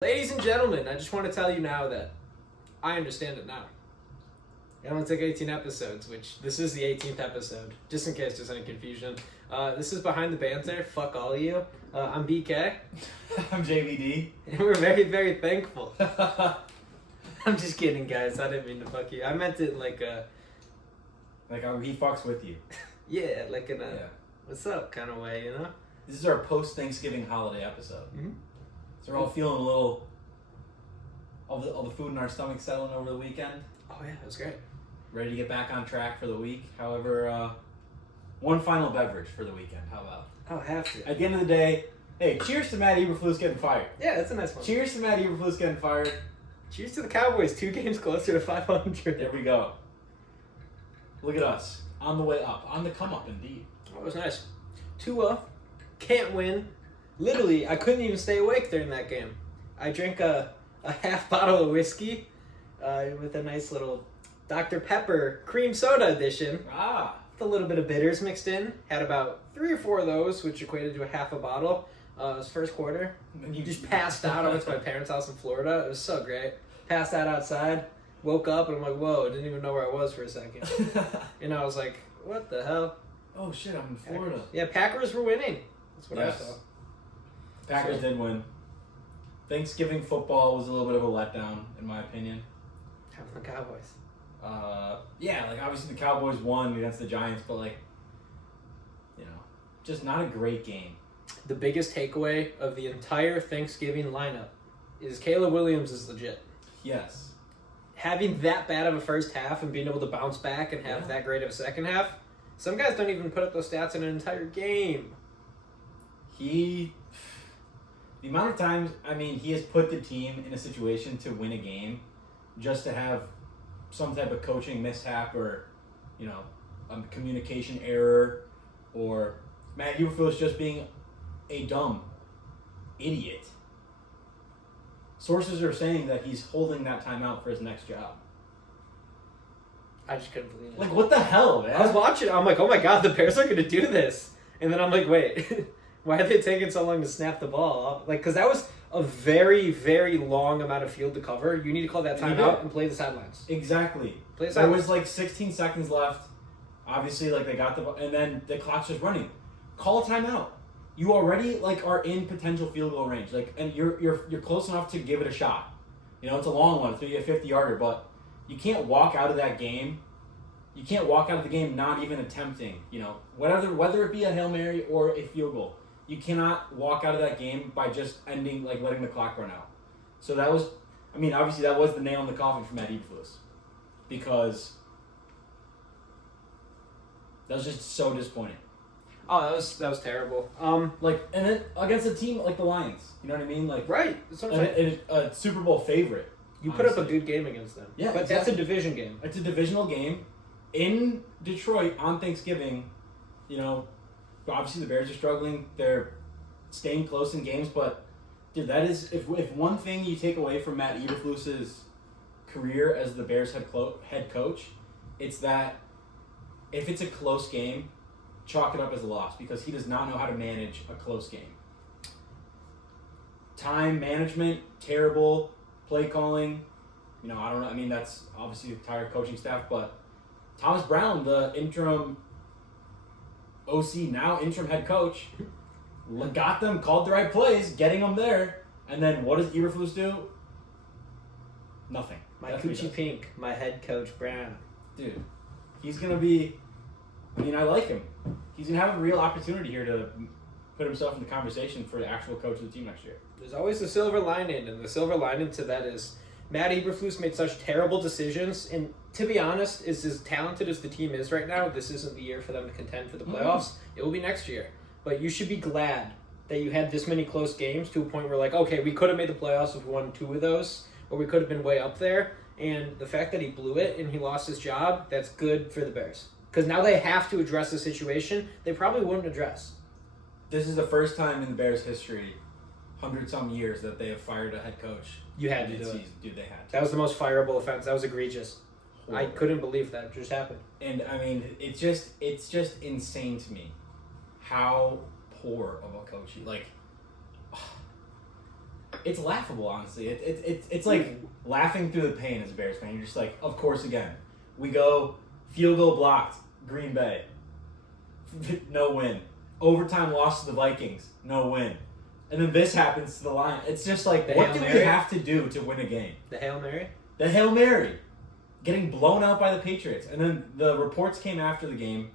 Ladies and gentlemen, I just want to tell you now that I understand it now. It only took 18 episodes, which this is the 18th episode, just in case there's any confusion. This is Behind the Banter. Fuck all of you. I'm BK. I'm JVD. And we're very, very thankful. I'm just kidding, guys. I didn't mean to fuck you. I meant it like a... Like how he fucks with you. Yeah, like in a what's up kind of way, you know? This is our post-Thanksgiving holiday episode. Mm-hmm. So we're all feeling a little... All the food in our stomachs settling over the weekend. Oh yeah, it was great. Ready to get back on track for the week. However, one final beverage for the weekend. How about? Oh, have to. At the end of the day, hey, cheers to Matt Eberflus getting fired. Yeah, that's a nice one. Cheers to Matt Eberflus getting fired. Cheers to the Cowboys. 2 games closer to 500. There we go. Look at us. On the way up. On the come up, indeed. Oh, it was nice. Tua can't win. Literally, I couldn't even stay awake during that game. I drank a half bottle of whiskey with a nice little Dr. Pepper cream soda edition. With a little bit of bitters mixed in. Had about 3 or 4 of those, which equated to a half a bottle. It was first quarter. And you just passed out. I went to my parents' house in Florida. It was so great. Passed out outside. Woke up and I'm like, whoa, I didn't even know where I was for a second. And I was like, what the hell? Oh shit, I'm in Florida. Packers. Yeah, Packers were winning. That's what I saw. Packers did win. Thanksgiving football was a little bit of a letdown, in my opinion. How about the Cowboys? Yeah, like obviously the Cowboys won against the Giants, but like, you know, just not a great game. The biggest takeaway of the entire Thanksgiving lineup is Caleb Williams is legit. Yes. Having that bad of a first half and being able to bounce back and have that great of a second half, some guys don't even put up those stats in an entire game. The amount of times, I mean, he has put the team in a situation to win a game just to have some type of coaching mishap or, you know, a communication error or Matt Eberflus just being a dumb idiot. Sources are saying that he's holding that time out for his next job. I just couldn't believe it. Like, what the hell, man? I was watching, I'm like, oh my god, the Bears are going to do this. And then I'm like, wait, why are they taking so long to snap the ball? Like, because that was a very, very long amount of field to cover. You need to call that timeout and play the sidelines. Exactly. Play the There sidelines. was like 16 seconds left. Obviously, like they got the ball, and then the clock's just running. Call a timeout. You already like are in potential field goal range. Like, and you're close enough to give it a shot. You know, it's a long one. It's maybe a 50-yarder, but you can't walk out of that game. You can't walk out of the game not even attempting. You know, whether it be a Hail Mary or a field goal. You cannot walk out of that game by just ending, like, letting the clock run out. So that was, I mean, obviously that was the nail in the coffin for Matt Eberflus. Because that was just so disappointing. Oh, that was terrible. Like, and then against a team like the Lions, you know what I mean? Like, right. That's what I'm saying. A Super Bowl favorite. You put up a good game against them. Yeah, but exactly. that's a division game. It's a divisional game in Detroit on Thanksgiving. You know, obviously the Bears are struggling. They're staying close in games, but dude, that is if one thing you take away from Matt Eberflus's career as the Bears head coach, it's that if it's a close game, chalk it up as a loss because he does not know how to manage a close game. Time management, terrible. Play calling, you know, I don't know. I mean, that's obviously the entire coaching staff, but Thomas Brown, the interim OC, now interim head coach, got them, called the right plays, getting them there, and then what does Eberflus do? Nothing. My coochie pink, my head coach Brown. Dude, he's going to be, I mean, I like him. He's going to have a real opportunity here to put himself in the conversation for the actual coach of the team next year. There's always the silver lining, and the silver lining to that is Matt Eberflus made such terrible decisions, and to be honest, as talented as the team is right now, this isn't the year for them to contend for the playoffs. It will be next year. But you should be glad that you had this many close games to a point where, like, okay, we could have made the playoffs if we won 2 of those, or we could have been way up there, and the fact that he blew it and he lost his job, that's good for the Bears. Because now they have to address a situation they probably wouldn't address. This is the first time in the Bears' history, 100-some years, that they have fired a head coach. You had to do it. Dude, they had to. That was the most fireable offense. That was egregious. Horrible. I couldn't believe that just happened. And I mean, it's just insane to me how poor of a coach he, like, It's laughable, honestly. It's like laughing through the pain as a Bears fan. You're just like, of course, again, we go field goal blocked, Green Bay, no win. Overtime loss to the Vikings, no win. And then this happens to the Lions. It's just like, what do we have to do to win a game? The Hail Mary? The Hail Mary. Getting blown out by the Patriots. And then the reports came after the game.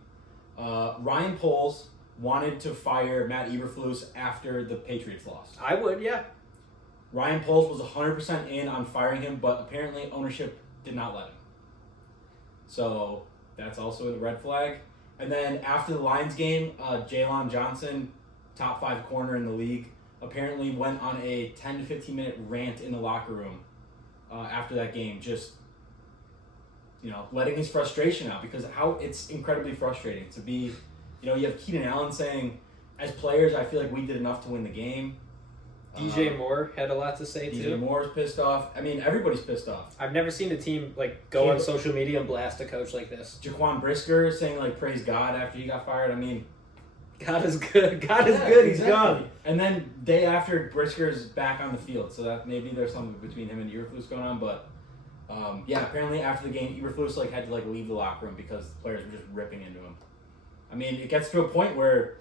Ryan Poles wanted to fire Matt Eberflus after the Patriots lost. I would, yeah. Ryan Poles was 100% in on firing him, but apparently ownership did not let him. So that's also a red flag. And then after the Lions game, Jalen Johnson, top 5 corner in the league, apparently went on a 10 to 15 minute rant in the locker room after that game, just letting his frustration out, because how it's incredibly frustrating to be, you have Keenan Allen saying, as players, I feel like we did enough to win the game. DJ Moore had a lot to say too. DJ Moore's pissed off. I mean, everybody's pissed off. I've never seen a team go on social media and blast a coach like this. Jaquan Brisker saying praise God after he got fired. I mean, God is good. God is good. He's gone. And then day after, Brisker's back on the field, so that maybe there's something between him and Eberflus going on. But apparently after the game, Eberflus had to leave the locker room because the players were just ripping into him. I mean, it gets to a point where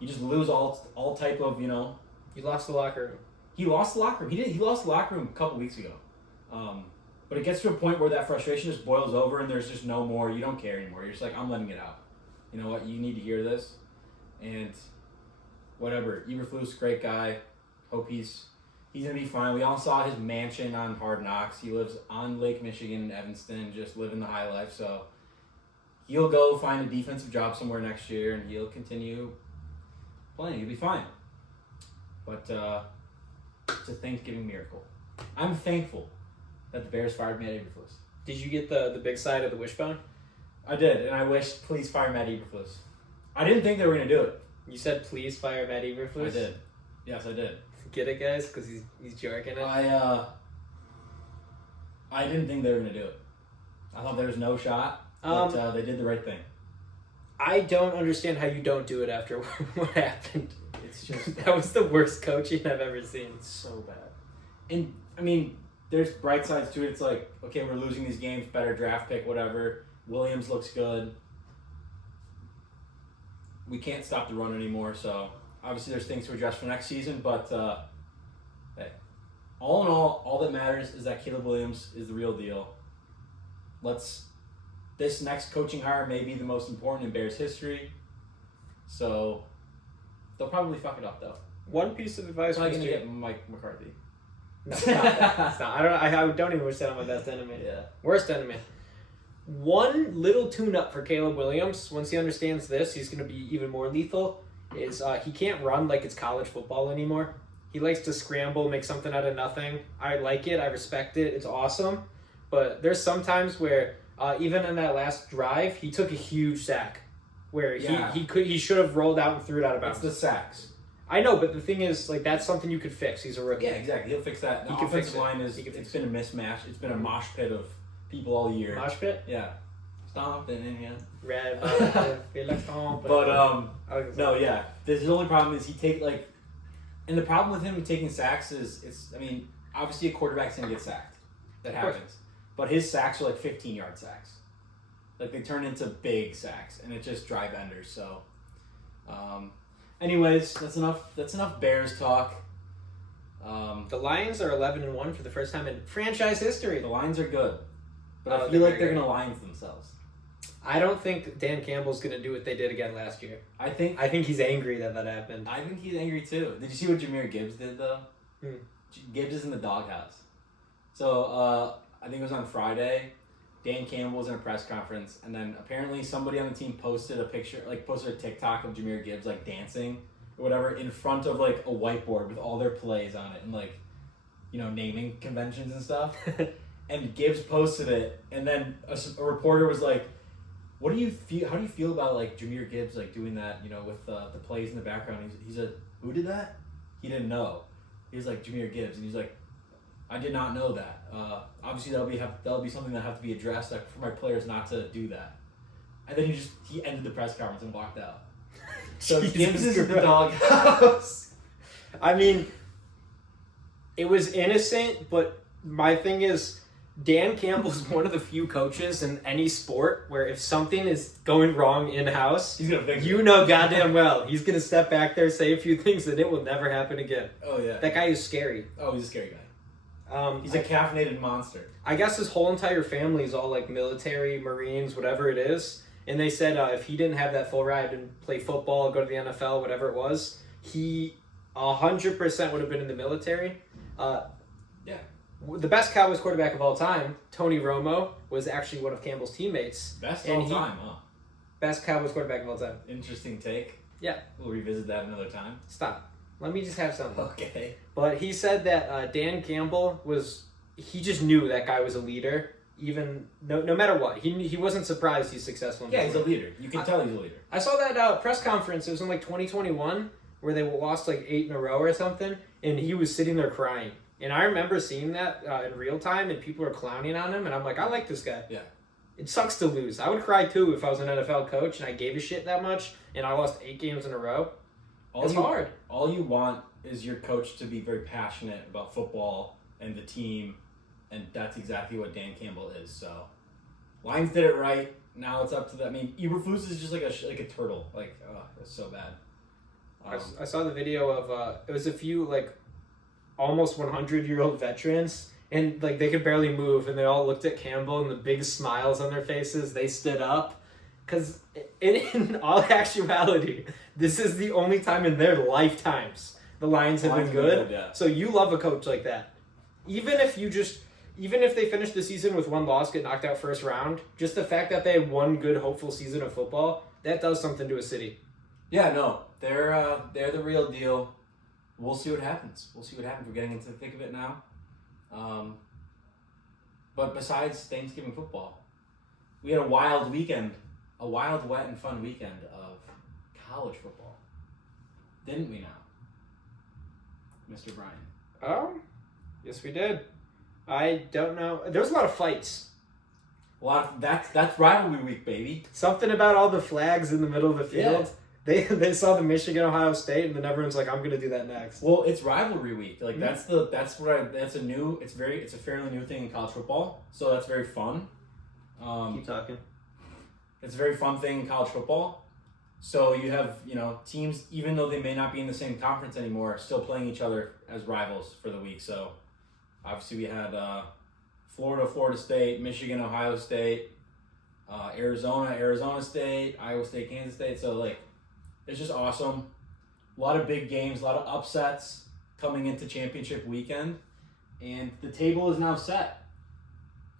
you just lose all type of You lost the locker room. He lost the locker room. He lost the locker room a couple weeks ago. But it gets to a point where that frustration just boils over and there's just no more. You don't care anymore. You're just like, I'm letting it out. You know what? You need to hear this. And whatever. Eberflus, great guy. Hope he's going to be fine. We all saw his mansion on Hard Knocks. He lives on Lake Michigan in Evanston, just living the high life. So he'll go find a defensive job somewhere next year and he'll continue playing. He'll be fine. But it's a Thanksgiving miracle. I'm thankful that the Bears fired Matt Eberflus. Did you get the big side of the wishbone? I did, and I wish, please fire Matt Eberflus. I didn't think they were going to do it. You said, please fire Matt Eberflus? I did. Yes, I did. Get it, guys? Because he's jerking it? I didn't think they were going to do it. I thought there was no shot, but they did the right thing. I don't understand how you don't do it after what happened. It's just that was the worst coaching I've ever seen. It's so bad. And, I mean, there's bright sides to it. It's like, okay, we're losing these games, better draft pick, whatever. Williams looks good. We can't stop the run anymore, so obviously there's things to address for next season, but hey, all in all that matters is that Caleb Williams is the real deal. This next coaching hire may be the most important in Bears history, so they'll probably fuck it up, though. One piece of advice I'm going to get Mike McCarthy. No, stop that. Stop. I don't even wish that on my best enemy. Yeah. Worst enemy. One little tune-up for Caleb Williams, once he understands this, he's going to be even more lethal, is he can't run like it's college football anymore. He likes to scramble, make something out of nothing. I like it. I respect it. It's awesome. But there's some times where, even in that last drive, he took a huge sack where he should have rolled out and threw it out of bounds. It's the sacks. I know, but the thing is, that's something you could fix. He's a rookie. Yeah, exactly. He'll fix that. The offensive line it's been a mismatch. It's been a mosh pit of people all year. Mosh pit? Yeah. Stomping in, yeah. But, no, yeah. The only problem is and the problem with him taking sacks is, obviously a quarterback's going to get sacked. That happens. But his sacks are 15-yard sacks. They turn into big sacks, and it just drive enders, so. Anyways, that's enough Bears talk. The Lions are 11-1 for the first time in franchise history. The Lions are good, but I feel like they're going to Lions themselves. I don't think Dan Campbell's going to do what they did again last year. I think he's angry that happened. I think he's angry too. Did you see what Jahmyr Gibbs did though? Gibbs is in the doghouse. So I think it was on Friday. Dan Campbell was in a press conference, and then apparently somebody on the team posted a TikTok of Jahmyr Gibbs dancing or whatever in front of a whiteboard with all their plays on it and naming conventions and stuff. And Gibbs posted it, and then a reporter was like, "What do you feel? How do you feel about Jahmyr Gibbs doing that? With the plays in the background?" He said, "Who did that?" He didn't know. He was like Jahmyr Gibbs, and he's like, "I did not know that. Obviously, that'll be something that have to be addressed for my players not to do that." And then he ended the press conference and walked out. So Gibbs is in the doghouse. It was innocent, but my thing is, Dan Campbell's one of the few coaches in any sport where if something is going wrong in-house, He's gonna fix it. you know goddamn well he's going to step back there, say a few things, and it will never happen again. Oh, yeah. That guy is scary. Oh, he's a scary guy. He's I, a caffeinated monster. I guess his whole entire family is all like military, Marines, whatever it is. And they said if he didn't have that full ride and play football, go to the NFL, whatever it was, he 100% would have been in the military. Yeah. The best Cowboys quarterback of all time, Tony Romo, was actually one of Campbell's teammates. Best of all time, huh? Best Cowboys quarterback of all time. Interesting take. Yeah. We'll revisit that another time. Stop. Let me just have something. Okay. But he said that Dan Campbell he just knew that guy was a leader, even no matter what. He wasn't surprised he's successful. Yeah, he's a leader. You can tell he's a leader. I saw that press conference. It was in like 2021 where they lost like 8 in a row or something, and he was sitting there crying. And I remember seeing that in real time, and people were clowning on him, and I'm like, I like this guy. Yeah. It sucks to lose. I would cry too if I was an NFL coach and I gave a shit that much, and I lost 8 games in a row. It's hard. All you want is your coach to be very passionate about football and the team, and that's exactly what Dan Campbell is. So, Lions did it right. Now it's up to them. I mean, Eberflus is just like a turtle. Like, oh, it's so bad. I saw the video of it was a few like almost 100-year-old veterans, and like they could barely move, and they all looked at Campbell and the big smiles on their faces. They stood up, because in all actuality, this is the only time in their lifetimes the Lions have been good. Yeah. So you love a coach like that. Even if they finish the season with 1 loss, get knocked out first round, just the fact that they had one good, hopeful season of football, that does something to a city. Yeah, no, they're the real deal. We'll see what happens. We're getting into the thick of it now. But besides Thanksgiving football, we had a wild, wet, and fun weekend of college football, didn't we now, Mr. Brian? Yes, we did. I don't know. There was a lot of fights. That's rivalry week, baby. Something about all the flags in the middle of the field. Yeah. They saw the Michigan Ohio State, and then everyone's like, "I'm gonna do that next." Well, it's rivalry week. Like it's a fairly new thing in college football. So that's very fun. Keep talking. It's a very fun thing in college football. So you have teams, even though they may not be in the same conference anymore, still playing each other as rivals for the week. So obviously we had Florida State, Michigan, Ohio State, Arizona State, Iowa State, Kansas State. So like. It's just awesome. A lot of big games, a lot of upsets coming into championship weekend. And the table is now set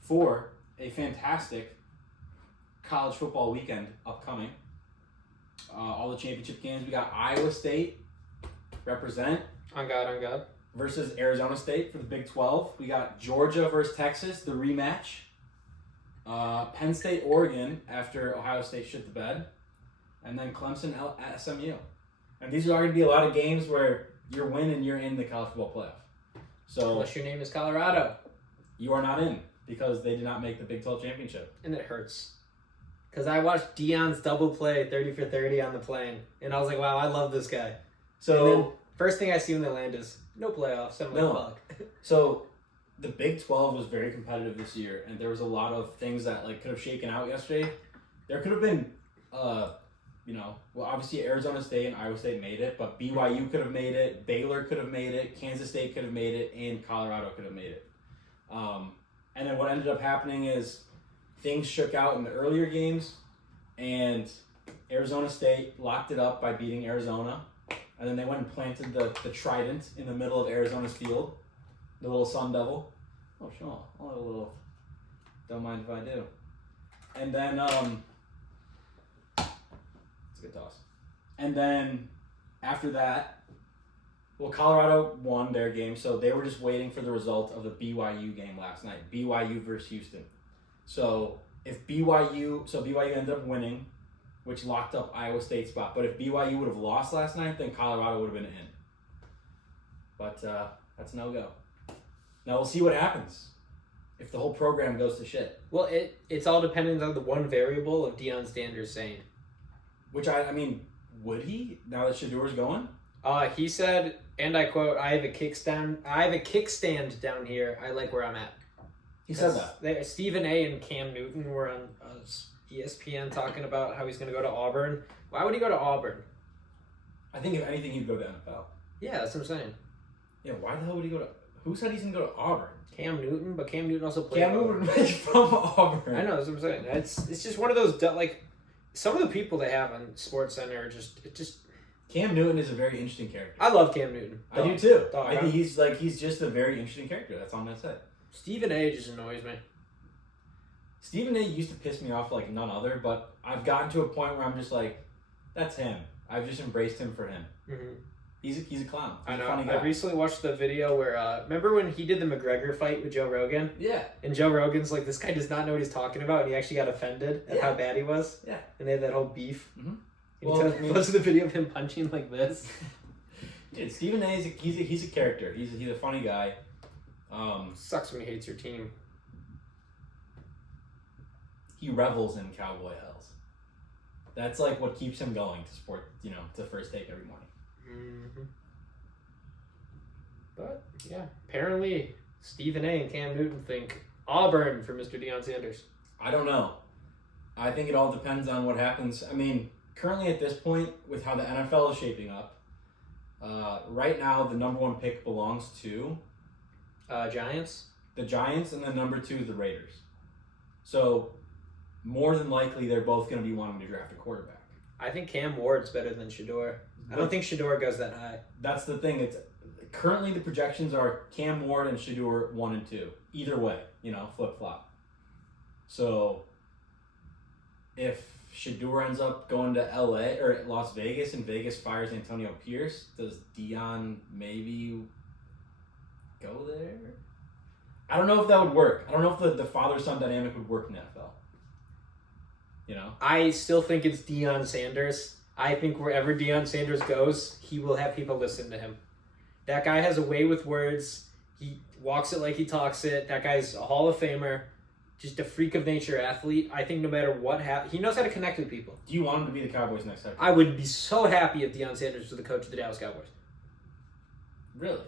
for a fantastic college football weekend upcoming. All the championship games. We got Iowa State represent. On God. Versus Arizona State for the Big 12. We got Georgia versus Texas, the rematch. Penn State, Oregon after Ohio State shit the bed. And then Clemson at SMU. And these are going to be a lot of games where you're winning, you're in the college football playoff. So unless your name is Colorado. You are not in because they did not make the Big 12 championship. And it hurts. Because I watched Deion's double play 30 for 30 on the plane. And I was like, wow, I love this guy. So and then first thing I see when they land is no playoffs. I'm like, fuck. So the Big 12 was very competitive this year. And there was a lot of things that could have shaken out yesterday. There could have been... obviously Arizona State and Iowa State made it, but BYU could have made it, Baylor could have made it, Kansas State could have made it, and Colorado could have made it. And then what ended up happening is things shook out in the earlier games, and Arizona State locked it up by beating Arizona, and then they went and planted the trident in the middle of Arizona's field, the little Sun Devil. Oh, sure, I'll have a little, don't mind if I do. And then, good toss. And then after that, Colorado won their game, so they were just waiting for the result of the BYU game last night. BYU versus Houston. So BYU ended up winning, which locked up Iowa State's spot. But if BYU would have lost last night, then Colorado would have been in. But that's no go. Now we'll see what happens if the whole program goes to shit. Well, it's all dependent on the one variable of Deion Sanders saying. Which, I mean, would he, now that Shadour's going? He said And I quote, I have a kickstand down here. I like where I'm at. He said that. Stephen A. and Cam Newton were on ESPN talking about how he's going to go to Auburn. Why would he go to Auburn? I think if anything, he'd go to NFL. Yeah, that's what I'm saying. Yeah, why the hell would he go to... Who said he's going to go to Auburn? Cam Newton, but Cam Newton also played Cam Newton is from Auburn. I know, that's what I'm saying. It's just one of those, like, some of the people they have on SportsCenter are just... Cam Newton is a very interesting character. I love Cam Newton. I do too. I think he's just a very interesting character. That's all I'm gonna say. Stephen A. just annoys me. Stephen A. used to piss me off like none other, but I've gotten to a point where I'm just like, that's him. I've just embraced him for him. Mm-hmm. He's a clown. He's I know. a funny guy. I recently watched the video where remember when he did the McGregor fight with Joe Rogan? Yeah. And Joe Rogan's like, this guy does not know what he's talking about, and he actually got offended at how bad he was. Yeah. And they had that whole beef. Mm-hmm. Well, posted the video of him punching like this. Dude, Stephen A. he's a character. He's a funny guy. Sucks when he hates your team. He revels in cowboy hells. That's like what keeps him going to sport. To First Take every morning. Mm-hmm. But yeah, apparently Stephen A. and Cam Newton think Auburn for Mr. Deion Sanders. I don't know. I think it all depends on what happens. I mean, currently at this point, with how the NFL is shaping up, right now the number 1 pick belongs to Giants. The Giants, and then number 2 is the Raiders. So more than likely, they're both going to be wanting to draft a quarterback. I think Cam Ward's better than Shador. I don't think Shador goes that high. That's the thing. It's currently the projections are Cam Ward and Shador 1 and 2. Either way, flip flop. So if Shador ends up going to LA or Las Vegas and Vegas fires Antonio Pierce, does Deion maybe go there? I don't know if that would work. I don't know if the father-son dynamic would work in the NFL. I still think it's Deion Sanders. I think wherever Deion Sanders goes, he will have people listen to him. That guy has a way with words. He walks it like he talks it. That guy's a Hall of Famer. Just a freak of nature athlete. I think no matter what he knows how to connect with people. Do you want him to be the Cowboys next cycle? I would be so happy if Deion Sanders was the coach of the Dallas Cowboys. Really?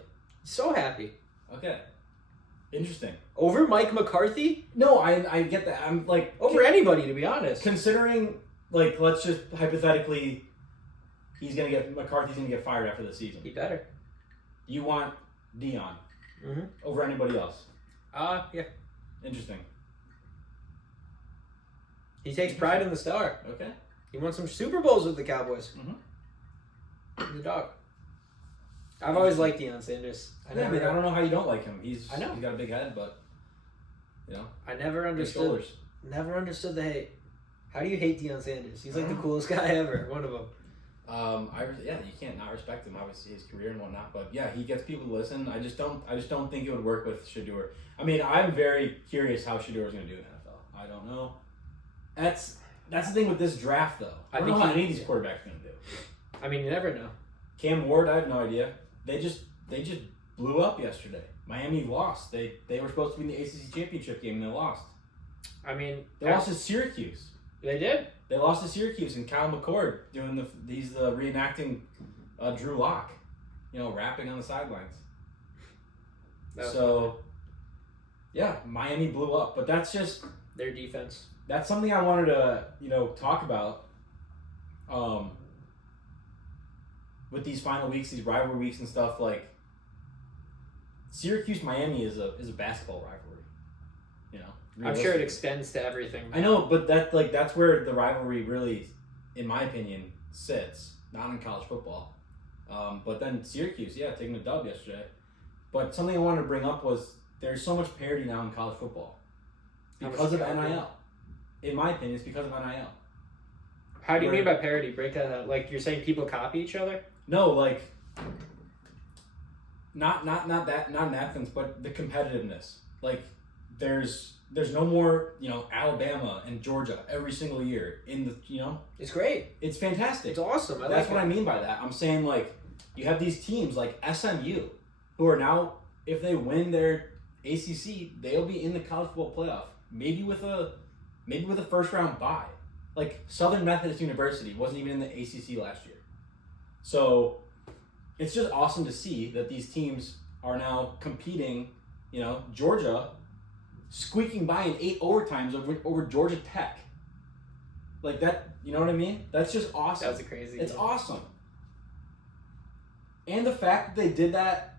So happy. Okay. Interesting. Over Mike McCarthy? No, I get that. I'm like... Over anybody, to be honest. Considering, like, let's just hypothetically, McCarthy's going to get fired after the season. He better. You want Deion over anybody else? Yeah. Interesting. He takes pride in the star. Okay. He won some Super Bowls with the Cowboys. Mm-hmm. The dog. I've always liked Deion Sanders. I don't know how you don't like him. I know. He's got a big head, but I never understood the hate. How do you hate Deion Sanders? He's like the coolest guy ever. One of them. You can't not respect him. Obviously, his career and whatnot. But yeah, he gets people to listen. I just don't think it would work with Shador. I mean, I'm very curious how Shador is going to do in the NFL. I don't know. That's the thing with this draft, though. I don't know how any of these quarterbacks are going to do. I mean, you never know. Cam Ward, I have no idea. They just blew up yesterday. Miami lost. They were supposed to be in the ACC championship game and they lost. I mean, they lost to Syracuse. They did. They lost to Syracuse and Kyle McCord doing reenacting Drew Lock, rapping on the sidelines. So, yeah, Miami blew up, but that's just their defense. That's something I wanted to talk about. With these final weeks, these rivalry weeks and stuff, like Syracuse Miami is a basketball rivalry. I'm sure it extends to everything. I know, but that's where the rivalry really, in my opinion, sits. Not in college football. But then Syracuse, taking a dub yesterday. But something I wanted to bring up was there's so much parity now in college football because of NIL. In my opinion, it's because of NIL. How do you mean by parody? Break that out. Like you're saying people copy each other? No, like not in that sense, but the competitiveness. Like there's no more, Alabama and Georgia every single year in the, It's great. It's fantastic. It's awesome. That's what I mean by that. I'm saying like you have these teams like SMU who are now, if they win their ACC, they'll be in the college football playoff. Maybe with a first round bye. Like Southern Methodist University wasn't even in the ACC last year. So it's just awesome to see that these teams are now competing. You know, Georgia squeaking by in 8 overtimes over Georgia Tech. Like that, you know what I mean? That's just awesome. That was a crazy. It's awesome. And the fact that they did that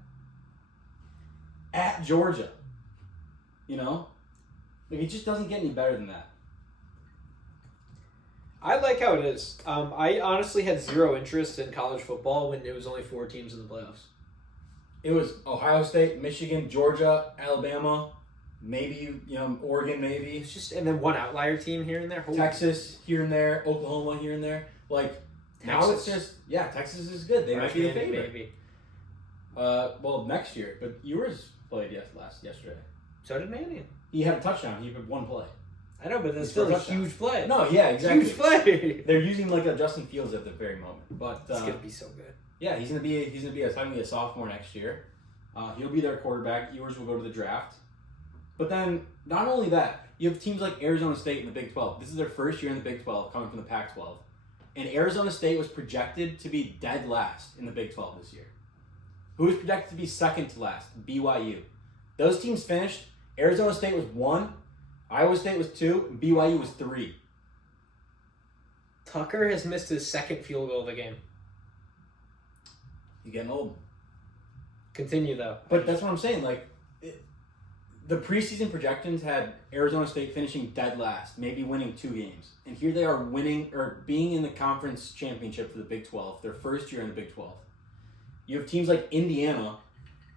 at Georgia, you know, like it just doesn't get any better than that. I like how it is. I honestly had zero interest in college football when it was only 4 teams in the playoffs. It was Ohio State, Michigan, Georgia, Alabama, maybe Oregon, maybe It's just, and then one outlier team here and there. Texas here and there, Oklahoma here and there. Like now it's just Texas is good. They might be the favorite. Maybe. Well, next year, but yours played yesterday. So did Manning. He had a touchdown. He had 1 play. I know, but that's He's still a touchdown. huge play. No, yeah, exactly. Huge play. They're using like a Justin Fields at the very moment, but It's gonna be so good. yeah, he's gonna be technically a sophomore next year. He'll be their quarterback. Ewers will go to the draft. But then, not only that, you have teams like Arizona State in the Big 12. This is their first year in the Big 12, coming from the Pac-12. And Arizona State was projected to be dead last in the Big 12 this year. Who was projected to be second to last? BYU. Those teams finished. Arizona State was 1, Iowa State was 2, and BYU was 3. Tucker has missed his second field goal of the game. He's getting old. Continue, though. But that's what I'm saying. Like, the preseason projections had Arizona State finishing dead last, maybe winning 2 games. And here they are winning or being in the conference championship for the Big 12, their first year in the Big 12. You have teams like Indiana,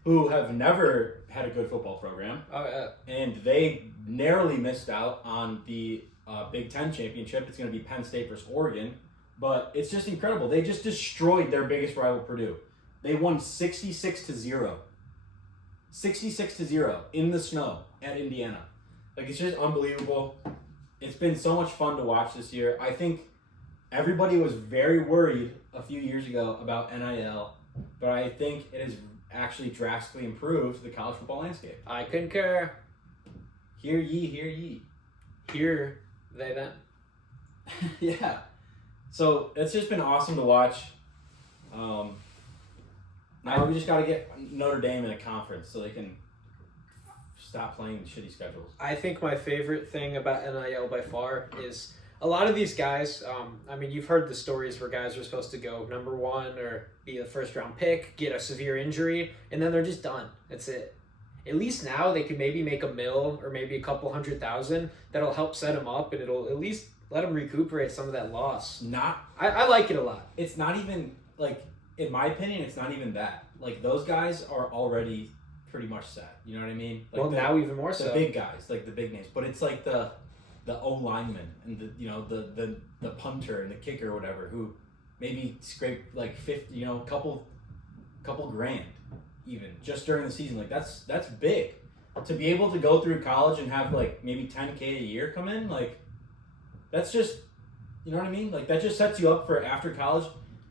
who have never had a good football program. Oh, yeah. And they narrowly missed out on the Big 10 championship. It's going to be Penn State versus Oregon. But it's just incredible. They just destroyed their biggest rival, Purdue. They won 66-0. 66-0 in the snow at Indiana. Like, it's just unbelievable. It's been so much fun to watch this year. I think everybody was very worried a few years ago about NIL, but I think it has actually drastically improved the college football landscape. I concur. Hear ye, hear ye. Hear they then. Yeah. So it's just been awesome to watch. Now we just got to get Notre Dame in a conference so they can stop playing shitty schedules. I think my favorite thing about NIL by far is a lot of these guys. I mean, you've heard the stories where guys are supposed to go number 1 or be a first-round pick, get a severe injury, and then they're just done. That's it. At least now they can maybe make $1 million or maybe a couple $100,000 that'll help set them up, and it'll at least let them recuperate some of that loss. I like it a lot. It's not even, like, in my opinion, it's not even that. Like, those guys are already pretty much set. You know what I mean? Like Well, now even more so. The big guys, like the big names. But it's like the O-lineman and the punter and the kicker or whatever who maybe scrape like 50, couple grand even just during the season. Like that's big. To be able to go through college and have like maybe $10K a year come in, like that's just, you know what I mean? Like that just sets you up for after college.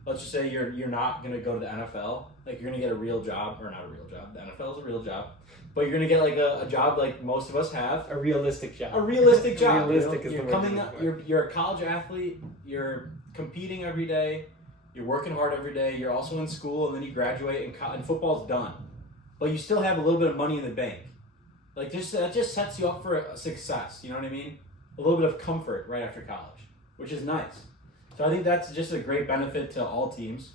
Let's just say you're not gonna go to the NFL. Like you're gonna get a real job, or not a real job. The NFL is a real job, but you're gonna get like a job like most of us have. A realistic job. A realistic job. Realistic is you're the coming word. up. You're a college athlete. You're competing every day. You're working hard every day. You're also in school, and then you graduate, and football's done. But you still have a little bit of money in the bank. Like that just sets you up for a success. You know what I mean? A little bit of comfort right after college, which is nice. So I think that's just a great benefit to all teams.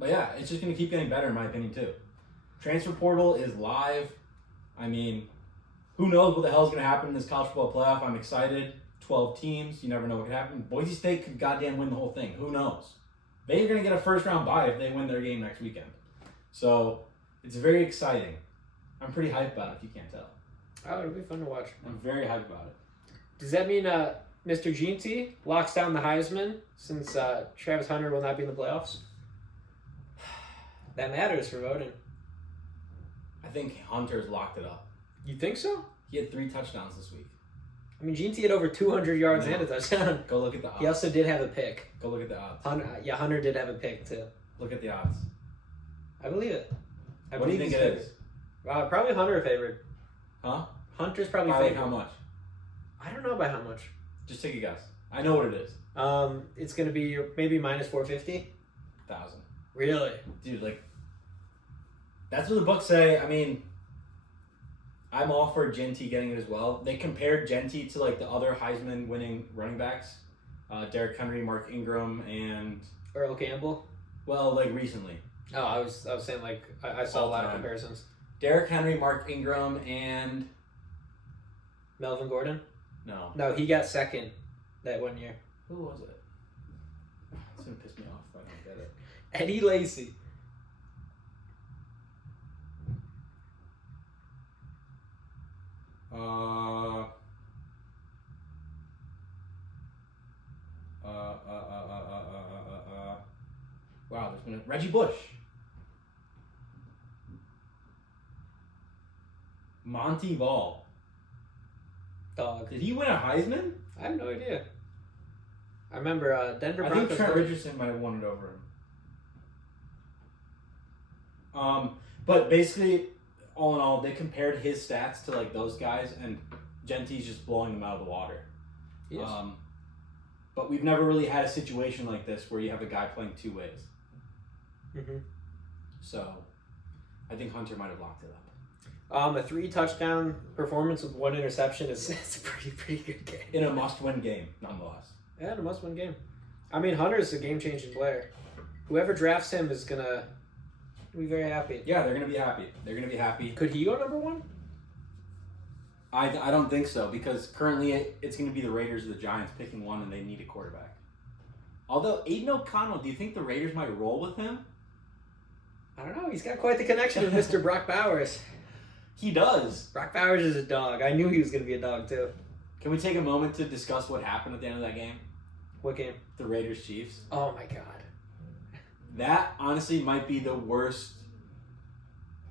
But yeah, it's just going to keep getting better in my opinion too. Transfer portal is live. I mean, who knows what the hell is going to happen in this college football playoff? I'm excited. 12 teams. You never know what could happen. Boise State could goddamn win the whole thing. Who knows? They're going to get a first round bye if they win their game next weekend. So it's very exciting. I'm pretty hyped about it if you can't tell. Oh, it'll be fun to watch. I'm very hyped about it. Does that mean Mr. Ginty locks down the Heisman since Travis Hunter will not be in the playoffs? That matters for voting. I think Hunter's locked it up. You think so? He had 3 touchdowns this week. I mean, Ginty had over 200 yards No. and a touchdown. Go look at the odds. He also did have a pick. Go look at the odds. Hunter did have a pick too. Look at the odds. I believe it. What do you think it is? Probably Hunter favored. Huh? Hunter's probably By like favored. how much? I don't know by how much. Just take a guess. I know what it is. It's going to be maybe minus 450. thousand. Really? Dude, like, that's what the books say. I mean, I'm all for Genty getting it as well. They compared Genty to like the other Heisman winning running backs, Derrick Henry, Mark Ingram, and Earl Campbell. well, like recently, Oh, I was saying like I saw a lot of All-time. comparisons. Derrick Henry, Mark Ingram, and Melvin Gordon. no, No, he got second that 1 year. who was it? It's gonna piss me off if I don't get it. Eddie Lacy. Wow, there's been a Reggie Bush. Monty Ball. Dog. Did he win a Heisman? I have no idea. I remember Denver I Broncos. think Trent Richardson might have won it over him. But basically, all in all, they compared his stats to like those guys, and Genty's just blowing them out of the water. Yes. But we've never really had a situation like this where you have a guy playing two ways. Mm-hmm. So, I think Hunter might have locked it up. A 3-touchdown performance with 1 interception is it's a pretty good game. In a must-win game, nonetheless. Yeah, a must-win game. I mean, Hunter's a game-changing player. Whoever drafts him is gonna be very happy. Yeah, they're gonna be happy. They're gonna be happy. Could he go number 1? I don't think so, because currently it's gonna be the Raiders or the Giants picking one, and they need a quarterback. Although Aiden O'Connell, do you think the Raiders might roll with him? I don't know. He's got quite the connection with Mr. Brock Bowers. He does. Brock Bowers is a dog. I knew he was gonna be a dog too. Can we take a moment to discuss what happened at the end of that game? What game? The Raiders Chiefs. Oh my god. That honestly might be the worst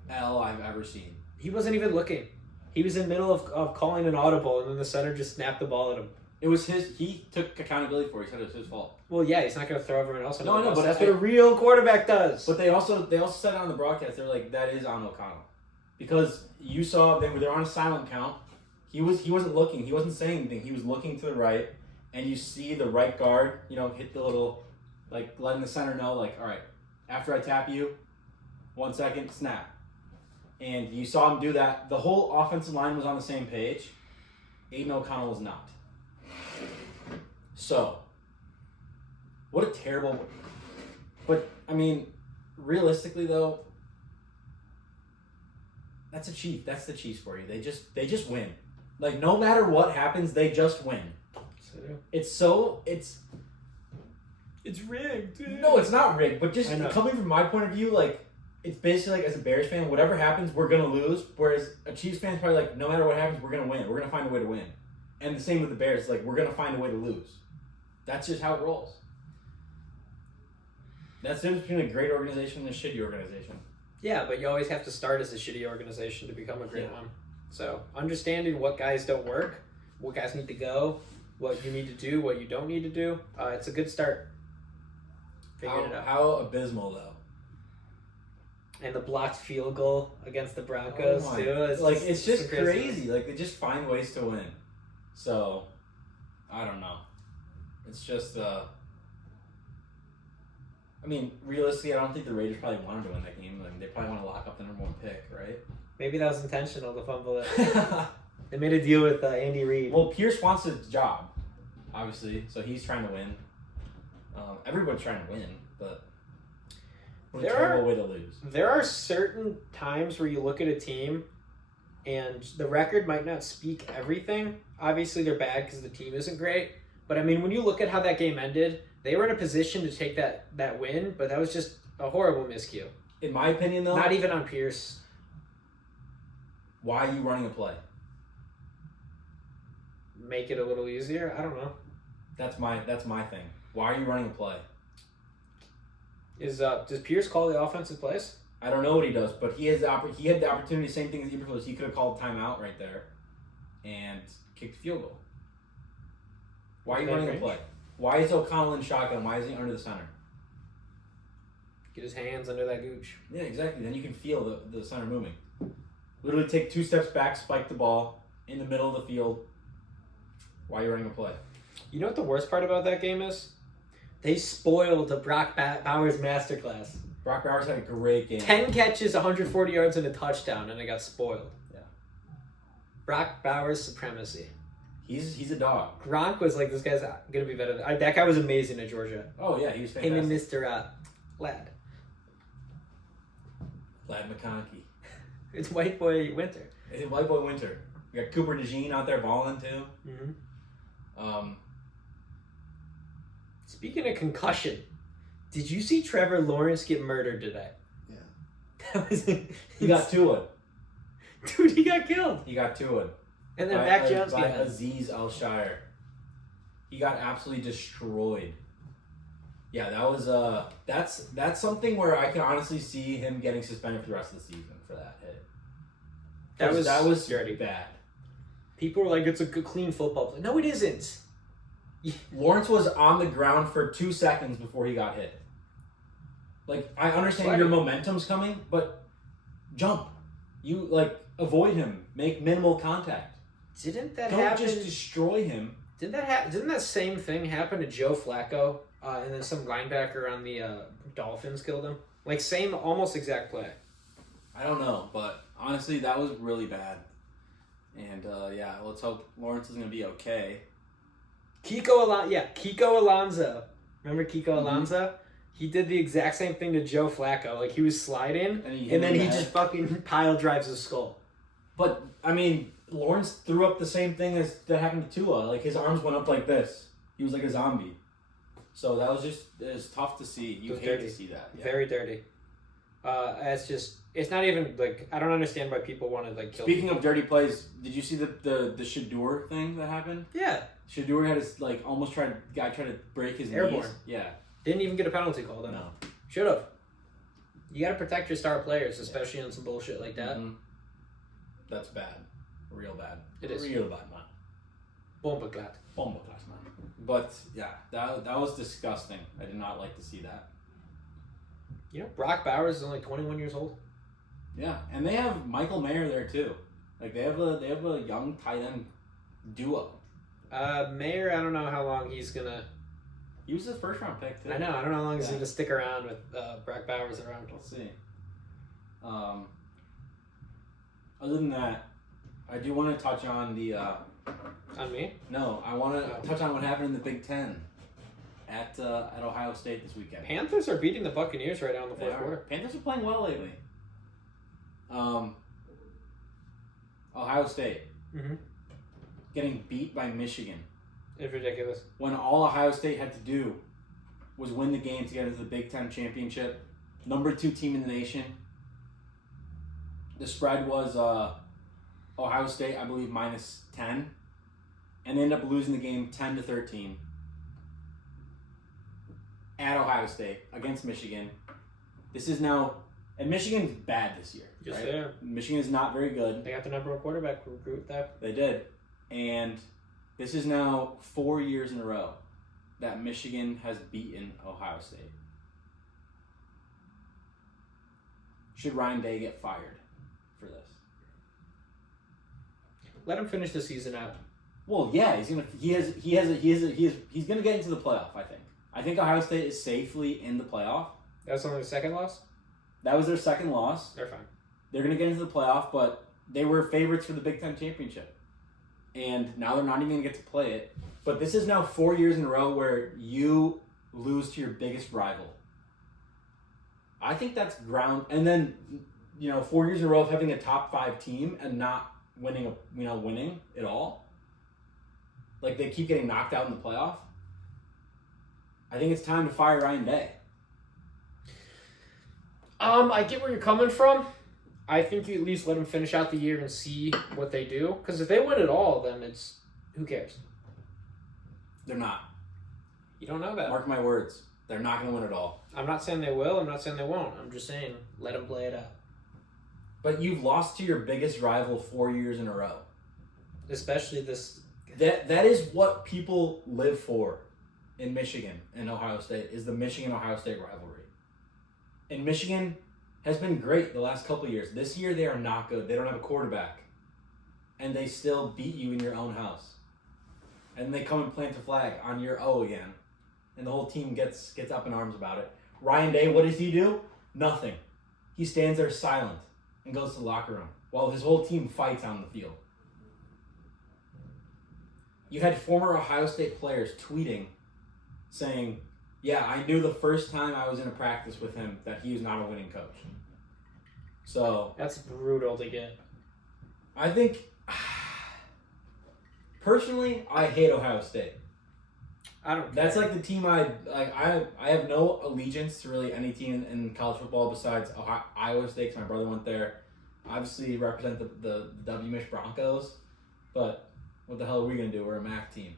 L I've ever seen. He wasn't even looking. He was in the middle of calling an audible, and then the center just snapped the ball at him. It was his. He took accountability for it. He said it was his fault. Well, yeah, he's not going to throw everyone else under No, I the know, bus. but That's what a real quarterback does. But they also said it on the broadcast. They're like, that is on O'Connell, because you saw they're on a silent count. He wasn't looking. He wasn't saying anything. He was looking to the right, and you see the right guard, hit the little, like letting the center know, like, all right, after I tap you, 1 second, snap. And you saw him do that. The whole offensive line was on the same page. Aiden O'Connell was not. So, what a terrible... But, I mean, realistically, though, that's a Chief. That's the Chiefs for you. They just win. Like, no matter what happens, they just win. It's rigged, dude. No, it's not rigged, but just I know. coming from my point of view, like, it's basically like, as a Bears fan, whatever happens, we're going to lose. Whereas a Chiefs fan is probably like, no matter what happens, we're going to win. We're going to find a way to win. And the same with the Bears. Like, we're going to find a way to lose. That's just how it rolls. That's the difference between a great organization and a shitty organization. Yeah, but you always have to start as a shitty organization to become a great Yeah. one. So, understanding what guys don't work, what guys need to go, what you need to do, what you don't need to do, it's a good start. Figuring it out. How abysmal, though. And the blocked field goal against the Broncos, Oh my- too. It's just crazy. Like, they just find ways to win. So, I don't know. It's just, I mean, realistically, I don't think the Raiders probably wanted to win that game. Like, they probably want to lock up the number 1 pick, right? Maybe that was intentional to fumble it. They made a deal with Andy Reid. Well, Pierce wants his job, obviously, so he's trying to win. Everybody's trying to win, but what a terrible way to lose. There are certain times where you look at a team and the record might not speak everything. Obviously, they're bad because the team isn't great. But, I mean, when you look at how that game ended, they were in a position to take that win, but that was just a horrible miscue. In my opinion, though, Not even on Pierce. why are you running a play? Make it a little easier? I don't know. That's my thing. Why are you running a play? Does Pierce call the offensive plays? I don't know what he does, but he had the opportunity, same thing as Eberflus. He could have called timeout right there and kicked the field goal. Why are you running a play? Why is O'Connell in shotgun? Why is he under the center? Get his hands under that gooch. Yeah, exactly. Then you can feel the center moving. Literally take 2 steps back, spike the ball in the middle of the field. Why are you running a play? You know what the worst part about that game is? They spoiled the Brock Bowers masterclass. Brock Bowers had a great game. 10 catches, 140 yards, and a touchdown, and they got spoiled. Yeah. Brock Bowers supremacy. He's a dog. Gronk was like, this guy's gonna be better. That guy was amazing at Georgia. Oh yeah, he was fantastic. Him and Mr. Ladd. Ladd McConkey. It's White Boy Winter. It's White Boy Winter. We got Cooper DeJean out there balling too. Mm-hmm. Speaking of concussion, did you see Trevor Lawrence get murdered today? Yeah. That was He got Tua. Dude, he got killed. He got Tua. And then Mac Jones by got Aziz Al-Shire. He got absolutely destroyed. Yeah, that was that's something where I can honestly see him getting suspended for the rest of the season for that hit. That was dirty. bad. People were like, it's a good, clean football play. No, it isn't. Lawrence was on the ground for 2 seconds before he got hit. Like, I understand your momentum's coming, but jump. You, avoid him. Make minimal contact. Didn't that Don't happen? just destroy him. Didn't that same thing happen to Joe Flacco? And then some linebacker on the Dolphins killed him? Like, same, almost exact play. I don't know, but honestly, that was really bad. And, let's hope Lawrence is going to be okay. Kiko Alonso. Remember Kiko Alonso? He did the exact same thing to Joe Flacco. Like, he was sliding, and then he just fucking pile drives his skull. But, I mean, Lawrence threw up the same thing that happened to Tua. Like, his arms went up like this. He was like a zombie. So that was just, it was tough to see. You hate dirty. to see that. Yeah. Very dirty. It's not even, I don't understand why people want to, kill Speaking people. of dirty plays, did you see the Shador thing that happened? Yeah. Shador had his, guy tried to break his Airborne. knees. Yeah. Didn't even get a penalty called on him. No. Should have. You got to protect your star players, especially on some bullshit like that. Mm-hmm. That's bad. Real bad. It is. Real bad, man. Bombaclat. Bombaclat, man. But, yeah, that was disgusting. I did not like to see that. You know, Brock Bowers is only 21 years old. Yeah, and they have Michael Mayer there, too. Like, they have a young tight end duo. Mayer, I don't know how long he's going to... He was his first-round pick, too. I don't know how long he's going to stick around with Brock Bowers around. We'll see. Other than that, I do want to touch on the... On me? No, I want to touch on what happened in the Big Ten at Ohio State this weekend. Panthers are beating the Buccaneers right now in the They fourth are. quarter. Panthers are playing well lately. Ohio State getting beat by Michigan. It's ridiculous. When all Ohio State had to do was win the game to get into the Big Ten championship. Number 2 team in the nation. The spread was Ohio State, I believe, -10. And they ended up losing the game 10-13 at Ohio State against Michigan. This is now, and Michigan's bad this year. Yes, right? they are. Michigan is not very good. They got the number 1 quarterback recruit there. They did. And this is now 4 years in a row that Michigan has beaten Ohio State. Should Ryan Day get fired for this? Let him finish the season out. Well, yeah, he's gonna get into the playoff. I think Ohio State is safely in the playoff. That's only the second loss? That was their second loss. They're fine. They're gonna get into the playoff, but they were favorites for the Big Ten championship, and now they're not even gonna get to play it. But this is now 4 years in a row where you lose to your biggest rival. I think that's ground, and then 4 years in a row of having a top 5 team and not winning at all. Like, they keep getting knocked out in the playoff. I think it's time to fire Ryan Day. I get where you're coming from. I think you at least let them finish out the year and see what they do. Because if they win it all, then who cares? They're not. You don't know that. Mark my words. They're not going to win it all. I'm not saying they will. I'm not saying they won't. I'm just saying let them play it out. But you've lost to your biggest rival 4 years in a row. Especially this. That is what people live for in Michigan and Ohio State, is the Michigan-Ohio State rivalry. And Michigan has been great the last couple of years. This year they are not good. They don't have a quarterback. And they still beat you in your own house. And they come and plant the flag on your O again. and the whole team gets up in arms about it. Ryan Day, what does he do? Nothing. He stands there silent and goes to the locker room while his whole team fights on the field. You had former Ohio State players tweeting, saying, yeah, I knew the first time I was in a practice with him that he was not a winning coach. So That's brutal to get. I think, personally, I hate Ohio State. I don't. That's like the team I have no allegiance to really any team in college football besides Iowa State, 'cause my brother went there. Obviously represent the W-Mich Broncos, but what the hell are we going to do? We're a MAC team.